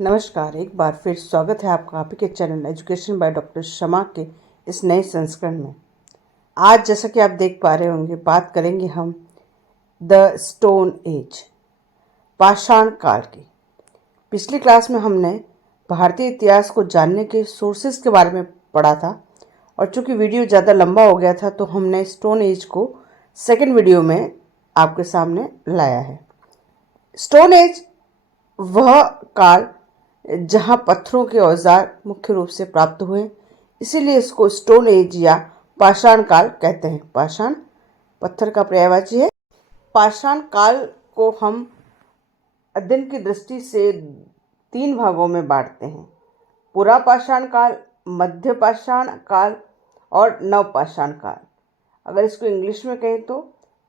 नमस्कार, एक बार फिर स्वागत है आपका आपके चैनल एजुकेशन बाय डॉक्टर शमा के इस नए संस्करण में। आज जैसा कि आप देख पा रहे होंगे, बात करेंगे हम द स्टोन एज, पाषाण काल की। पिछली क्लास में हमने भारतीय इतिहास को जानने के सोर्सेज के बारे में पढ़ा था और चूंकि वीडियो ज़्यादा लंबा हो गया था तो हमने स्टोन एज को सेकेंड वीडियो में आपके सामने लाया है। स्टोन एज वह काल जहां पत्थरों के औजार मुख्य रूप से प्राप्त हुए, इसीलिए इसको स्टोन एज या पाषाण काल कहते हैं। पाषाण पत्थर का पर्यायवाची है। पाषाण काल को हम अध्ययन की दृष्टि से 3 भागों में बांटते हैं: पुरा पाषाण काल, मध्य पाषाण काल और नव पाषाण काल। अगर इसको इंग्लिश में कहें तो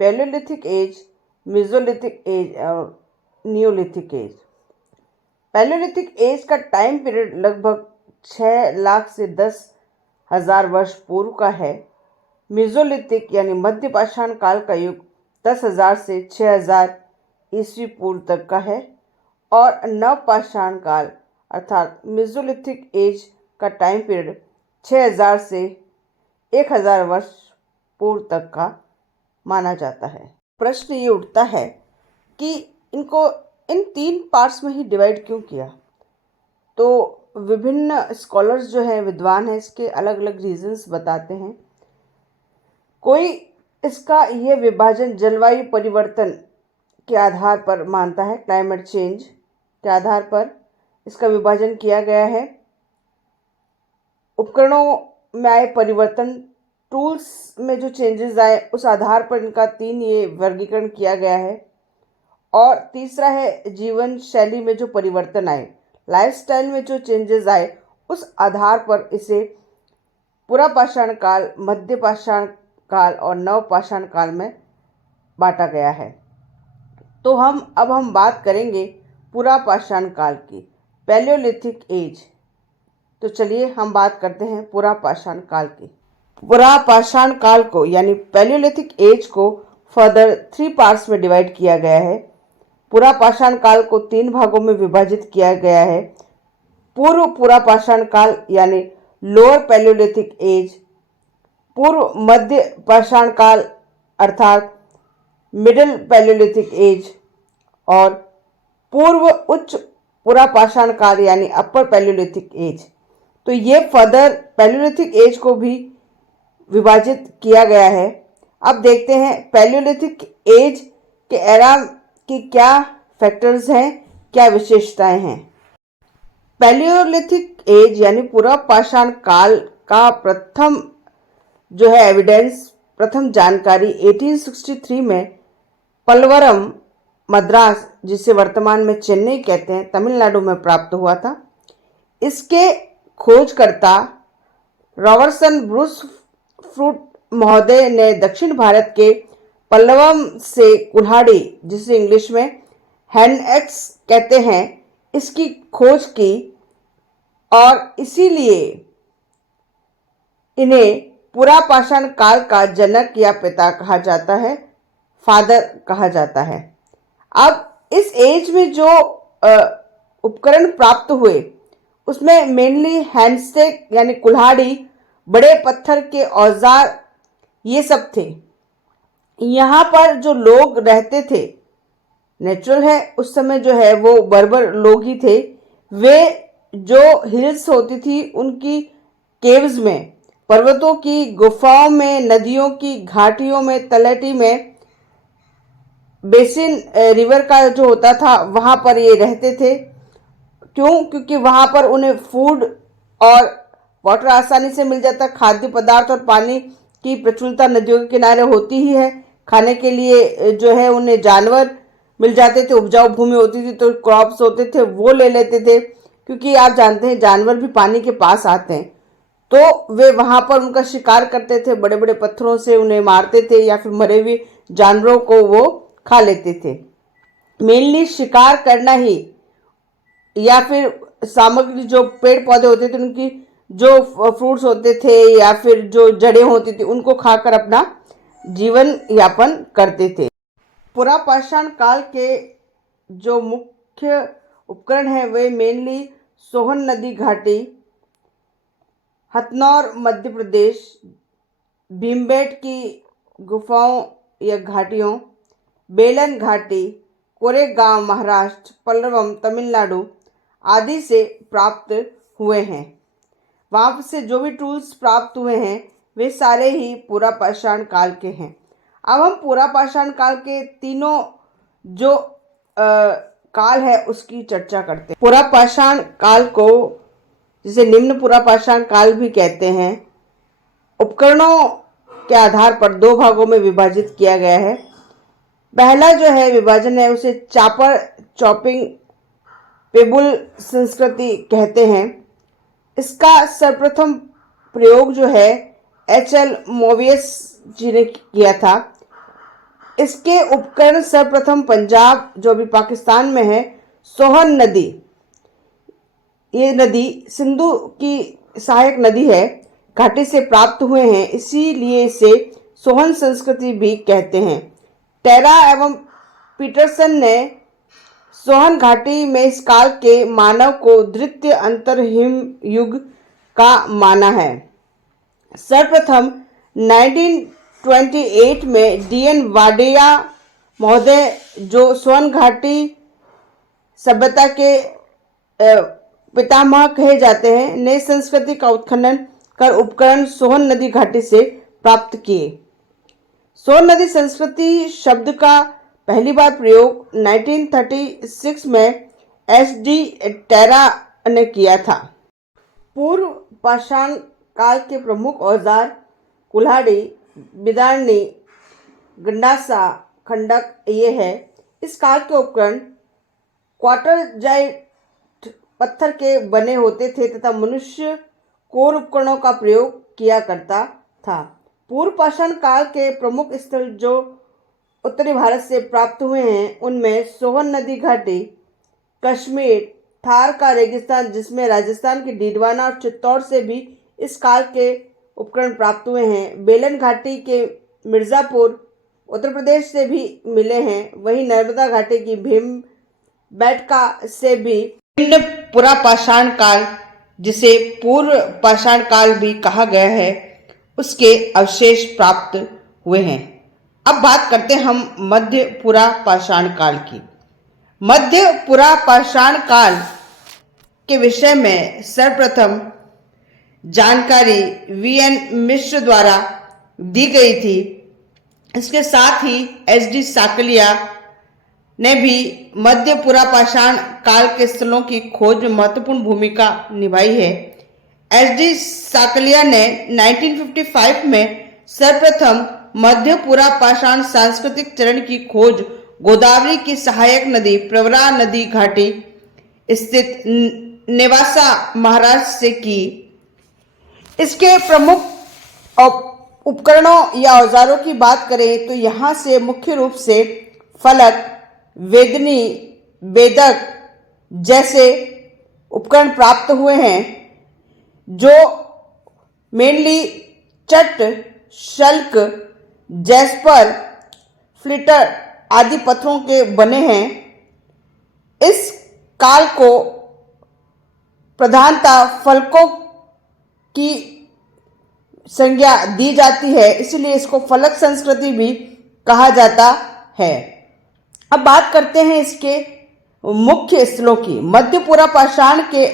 पैलियोलिथिक एज, मेसोलिथिक एज और नियोलिथिक एज। पैलियोलिथिक एज का टाइम पीरियड लगभग 6 लाख से 10,000 वर्ष पूर्व का है। मेसोलिथिक यानी मध्य पाषाण काल का युग 10,000 से 6,000 ईस्वी पूर्व तक का है और नव पाषाण काल अर्थात मेसोलिथिक एज का टाइम पीरियड 6,000 से 1,000 वर्ष पूर्व तक का माना जाता है। प्रश्न ये उठता है कि इनको इन 3 पार्ट्स में ही डिवाइड क्यों किया? तो विभिन्न स्कॉलर्स जो हैं, विद्वान हैं, इसके अलग अलग रीजंस बताते हैं। कोई इसका ये विभाजन जलवायु परिवर्तन के आधार पर मानता है, क्लाइमेट चेंज के आधार पर इसका विभाजन किया गया है। उपकरणों में आए परिवर्तन, टूल्स में जो चेंजेस आए, उस आधार पर इनका 3 ये वर्गीकरण किया गया है। और तीसरा है जीवन शैली में जो परिवर्तन आए, लाइफस्टाइल में जो चेंजेस आए, उस आधार पर इसे पुरा पाषाण काल, मध्य पाषाण काल और नव पाषाण काल में बांटा गया है। तो हम बात करेंगे पुरा पाषाण काल की, पैलियोलिथिक एज। तो चलिए हम बात करते हैं पुरा पाषाण काल की। पुरा पाषाण काल को यानी पैलियोलिथिक एज को फर्दर 3 पार्ट्स में डिवाइड किया गया है। पुरा पाषाण काल को 3 भागों में विभाजित किया गया है: पूर्व पुरा पाषाण काल यानी लोअर पैलियोलिथिक एज, पूर्व मध्य पाषाण काल अर्थात मिडिल पैलियोलिथिक एज और पूर्व उच्च पुरा पाषाण काल यानी अपर पैलियोलिथिक एज। तो ये फर्दर पैलियोलिथिक एज को भी विभाजित किया गया है। अब देखते हैं पैलियोलिथिक एज के एरा कि क्या फैक्टर्स हैं, क्या विशेषताएं हैं। पैलियोलिथिक एज यानी पुरा पाषाण काल का प्रथम जो है एविडेंस, प्रथम जानकारी 1863 में पलवरम, मद्रास, जिसे वर्तमान में चेन्नई कहते हैं, तमिलनाडु में प्राप्त हुआ था। इसके खोजकर्ता रॉबर्टसन ब्रूस फ्रूट महोदय ने दक्षिण भारत के पल्लवम से कुल्हाड़ी, जिसे इंग्लिश में हैंड एक्स कहते हैं, इसकी खोज की और इसीलिए इन्हें पुरा पाषाण काल का जनक या पिता कहा जाता है, फादर कहा जाता है। अब इस एज में जो उपकरण प्राप्त हुए उसमें मेनली हैंडस्टेक यानी कुल्हाड़ी, बड़े पत्थर के औजार, ये सब थे। यहाँ पर जो लोग रहते थे, नेचुरल है उस समय जो है वो बर्बर लोग ही थे। वे जो हिल्स होती थी उनकी केव्स में, पर्वतों की गुफाओं में, नदियों की घाटियों में, तलहटी में, बेसिन रिवर का जो होता था वहाँ पर ये रहते थे। क्यों? क्योंकि वहाँ पर उन्हें फूड और वाटर आसानी से मिल जाता, खाद्य पदार्थ और पानी की प्रचुरता नदियों के किनारे होती ही है। खाने के लिए जो है उन्हें जानवर मिल जाते थे, उपजाऊ भूमि होती थी तो क्रॉप्स होते थे वो ले लेते थे, क्योंकि आप जानते हैं जानवर भी पानी के पास आते हैं। तो वे वहाँ पर उनका शिकार करते थे, बड़े बड़े पत्थरों से उन्हें मारते थे या फिर मरे हुए जानवरों को वो खा लेते थे। मेनली शिकार करना ही, या फिर सामग्री जो पेड़ पौधे होते थे उनकी जो फ्रूट्स होते थे या फिर जो जड़ें होती थी उनको खाकर अपना जीवन यापन करते थे। पुरा पाषाण काल के जो मुख्य उपकरण हैं वे मेनली सोहन नदी घाटी, हथनौर मध्य प्रदेश, भीमबेट की गुफाओं या घाटियों, बेलन घाटी, कोरेगांव महाराष्ट्र, पल्लवम तमिलनाडु आदि से प्राप्त हुए हैं। वहाँ से जो भी टूल्स प्राप्त हुए हैं वे सारे ही पुरा पाषाण काल के हैं। अब हम पुरा पाषाण काल के तीनों जो काल है उसकी चर्चा करते हैं। पुरा पाषाण काल को जिसे निम्न पुरा पाषाण काल भी कहते हैं, उपकरणों के आधार पर दो भागों में विभाजित किया गया है। पहला जो है विभाजन है उसे चापर चॉपिंग पेबुल संस्कृति कहते हैं। इसका सर्वप्रथम प्रयोग जो है H.L. मोवियस जी ने किया था। इसके उपकरण सर्वप्रथम पंजाब जो भी पाकिस्तान में है, सोहन नदी, ये नदी सिंधु की सहायक नदी है, घाटी से प्राप्त हुए हैं, इसीलिए इसे सोहन संस्कृति भी कहते हैं। टेरा एवं पीटरसन ने सोहन घाटी में इस काल के मानव को द्वितीय अंतरहिम युग का माना है। सर्वप्रथम 1928 में D.N. वाडिया महोदय जो सोहन घाटी सभ्यता के पितामह कहे जाते हैं, ने संस्कृति का उत्खनन कर उपकरण सोहन नदी घाटी से प्राप्त किए। सोहन नदी संस्कृति शब्द का पहली बार प्रयोग 1936 में S.D. टेरा ने किया था। पूर्व पाषाण काल के प्रमुख औजार कुल्हाड़ी, बिदारनी, गंडासा, खंडक ये है। इस काल के उपकरण क्वार्टरजाइट पत्थर के बने होते थे तथा मनुष्य कोर उपकरणों का प्रयोग किया करता था। पूर्व पाषाण काल के प्रमुख स्थल जो उत्तरी भारत से प्राप्त हुए हैं उनमें सोहन नदी घाटी, कश्मीर, थार का रेगिस्तान जिसमें राजस्थान के डीडवाना और चित्तौड़ से भी इस काल के उपकरण प्राप्त हुए हैं। बेलन घाटी के मिर्ज़ापुर उत्तर प्रदेश से भी मिले हैं। वहीं नर्मदा घाटी की भीमबेटका से भी निम्न पुरा पाषाण काल जिसे पूर्व पाषाण काल भी कहा गया है उसके अवशेष प्राप्त हुए हैं। अब बात करते हैं हम मध्य पुरा पाषाण काल की। मध्य पुरा पाषाण काल के विषय में सर्वप्रथम जानकारी V.N. मिश्र द्वारा दी गई थी। इसके साथ ही H.D. साकलिया ने भी मध्य पुरा पाषाण काल के स्थलों की खोज में महत्वपूर्ण भूमिका निभाई है। H.D. साकलिया ने 1955 में सर्वप्रथम मध्य पुरा पाषाण सांस्कृतिक चरण की खोज गोदावरी की सहायक नदी प्रवरा नदी घाटी स्थित नेवासा महाराष्ट्र से की। इसके प्रमुख उपकरणों या औजारों की बात करें तो यहाँ से मुख्य रूप से फलक, वेदनी, बेदक जैसे उपकरण प्राप्त हुए हैं जो मेनली चट, शल्क, जैस्पर, फ्लिटर आदि पत्थरों के बने हैं। इस काल को प्रधानता फलकों की संज्ञा दी जाती है, इसलिए इसको फलक संस्कृति भी कहा जाता है। अब बात करते हैं इसके मुख्य स्थलों की। मध्य पुरा पाषाण के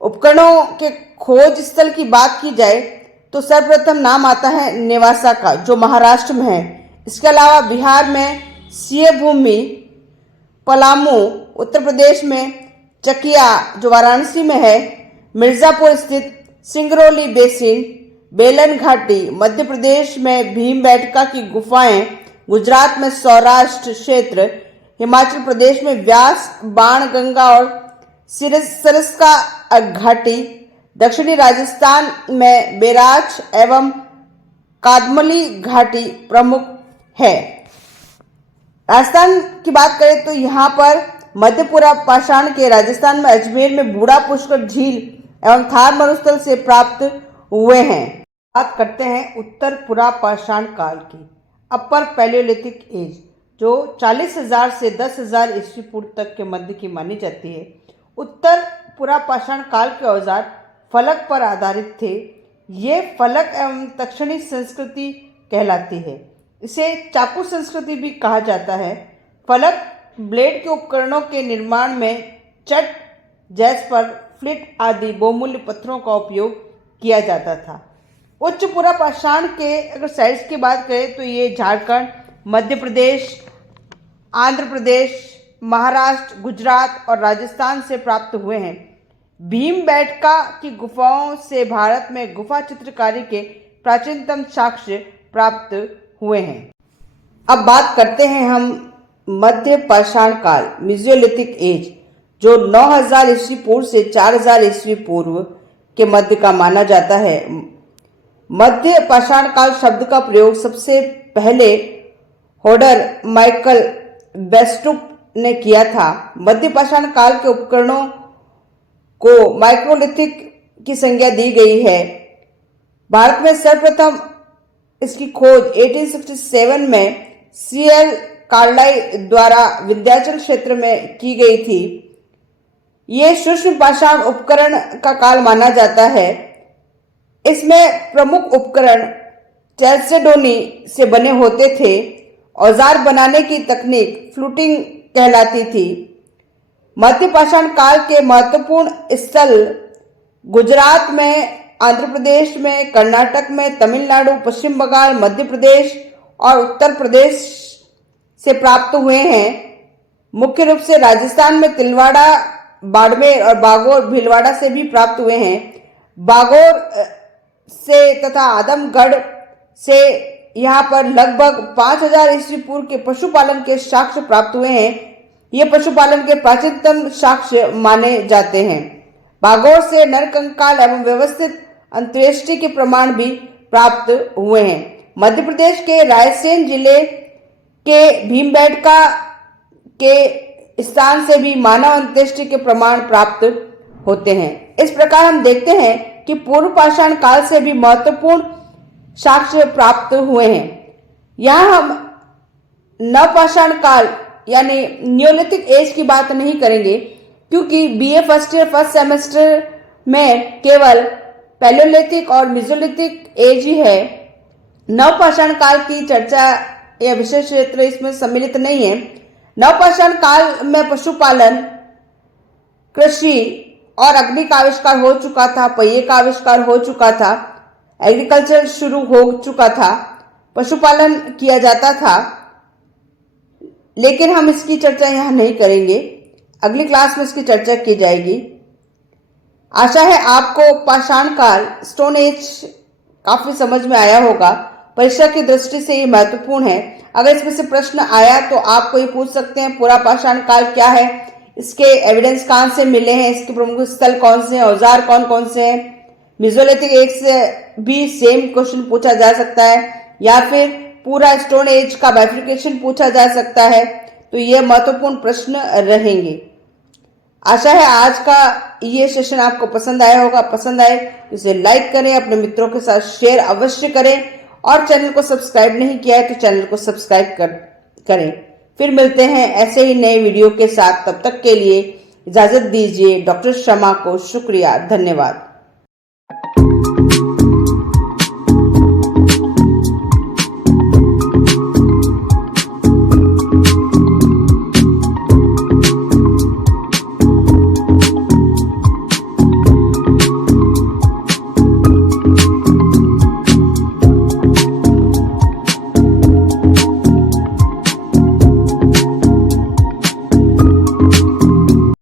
उपकरणों के खोज स्थल की बात की जाए तो सर्वप्रथम नाम आता है नेवासा का जो महाराष्ट्र में है। इसके अलावा बिहार में सिंहभूमि, पलामू, उत्तर प्रदेश में चकिया जो वाराणसी में है, मिर्ज़ापुर स्थित सिंगरौली बेसिन, बेलन घाटी, मध्य प्रदेश में भीमबेटका की गुफाएं, गुजरात में सौराष्ट्र क्षेत्र, हिमाचल प्रदेश में व्यास, बाणगंगा और सिरस्का घाटी, दक्षिणी राजस्थान में बेराच एवं कादमली घाटी प्रमुख है। राजस्थान की बात करें तो यहाँ पर मध्यपुरा पाषाण के राजस्थान में अजमेर में बूढ़ा पुष्कर झील एवं थार मरुस्थल से प्राप्त हुए हैं। बात करते हैं उत्तर पुरा पाषाण काल की, अपर पैलियोलिथिक एज जो 40,000 से 10,000 ईस्वी पूर्व तक के मध्य की मानी जाती है। उत्तर पुरापाषाण काल के औजार फलक पर आधारित थे। ये फलक एवं दक्षिणी संस्कृति कहलाती है। इसे चाकू संस्कृति भी कहा जाता है। फलक ब्लेड के उपकरणों के निर्माण में चट, जैस्पर, फ्लिट आदि बहुमूल्य पत्थरों का उपयोग किया जाता था। उच्च पुरापाषाण के अगर साइज की बात करें तो ये झारखंड, मध्य प्रदेश, आंध्र प्रदेश, महाराष्ट्र, गुजरात और राजस्थान से प्राप्त हुए हैं। भीमबेटका की गुफाओं से भारत में गुफा चित्रकारी के प्राचीनतम साक्ष्य प्राप्त हुए हैं। अब बात करते हैं हम मध्य पाषाण काल, मेसोलिथिक एज, जो 9000 ईस्वी पूर्व से 4000 ईस्वी पूर्व के मध्य का माना जाता है। मध्य पाषाण काल शब्द का प्रयोग सबसे पहले होडर माइकल वेस्टुप ने किया था। मध्य पाषाण काल के उपकरणों को माइक्रोलिथिक की संज्ञा दी गई है। भारत में सर्वप्रथम इसकी खोज 1867 में CL कार्लाई द्वारा विंध्याचल क्षेत्र में की गई थी। ये सूक्ष्म पाषाण उपकरण का काल माना जाता है। इसमें प्रमुख उपकरण चैल्सेडोनी से बने होते थे। औजार बनाने की तकनीक फ्लूटिंग कहलाती थी। मध्य पाषाण काल के महत्वपूर्ण स्थल गुजरात में, आंध्र प्रदेश में, कर्नाटक में, तमिलनाडु, पश्चिम बंगाल, मध्य प्रदेश और उत्तर प्रदेश से प्राप्त हुए हैं। मुख्य रूप से राजस्थान में तिलवाड़ा, बाड़मेर और बागोर, भीलवाड़ा से भी प्राप्त हुए हैं। बागोर से तथा आदमगढ़ से यहाँ पर लगभग 5000 ईस्वी पूर्व के पशुपालन के साक्ष्य प्राप्त हुए हैं। ये पशुपालन के प्राचीनतम साक्ष्य माने जाते हैं। बागोर से नरकंकाल एवं व्यवस्थित अंत्येष्टि के प्रमाण भी प्राप्त हुए हैं। मध्य प्रदेश के रायसेन जिले के भीमबेटका के स्थान से भी मानव अंत्येष्टि के प्रमाण प्राप्त होते हैं। इस प्रकार हम देखते हैं कि पूर्व पाषाण काल से भी महत्वपूर्ण साक्ष्य प्राप्त हुए हैं। यहाँ हम नवपाषाण काल यानी न्योलिथिक एज की बात नहीं करेंगे, क्योंकि BA first year first semester में केवल पैलियोलिथिक और मेसोलिथिक एज ही है। नवपाषाण काल की चर्चा या विशेष क्षेत्र इसमें सम्मिलित नहीं है। नवपाषाण काल में पशुपालन, कृषि और अग्नि का आविष्कार हो चुका था, पहिए का आविष्कार हो चुका था, एग्रीकल्चर शुरू हो चुका था, पशुपालन किया जाता था। लेकिन हम इसकी चर्चा यहाँ नहीं करेंगे, अगली क्लास में इसकी चर्चा की जाएगी। आशा है आपको पाषाण काल, स्टोन एज काफी समझ में आया होगा। परीक्षा की दृष्टि से ये महत्वपूर्ण है। अगर इसमें से प्रश्न आया तो आप कोई पूछ सकते हैं पुरापाषाण काल क्या है, इसके एविडेंस कहाँ से मिले हैं, इसके प्रमुख स्थल कौन से हैं, औजार कौन कौन से हैं। मेसोलिथिक एज से भी सेम क्वेश्चन पूछा जा सकता है, या फिर पूरा स्टोन एज का बाइफिकेशन पूछा जा सकता है। तो ये महत्वपूर्ण प्रश्न रहेंगे। आशा है आज का ये सेशन आपको पसंद आया होगा। पसंद आए तो इसे लाइक करें, अपने मित्रों के साथ शेयर अवश्य करें, और चैनल को सब्सक्राइब नहीं किया है तो चैनल को सब्सक्राइब करें। फिर मिलते हैं ऐसे ही नए वीडियो के साथ। तब तक के लिए इजाजत दीजिए। डॉक्टर शमा को शुक्रिया, धन्यवाद।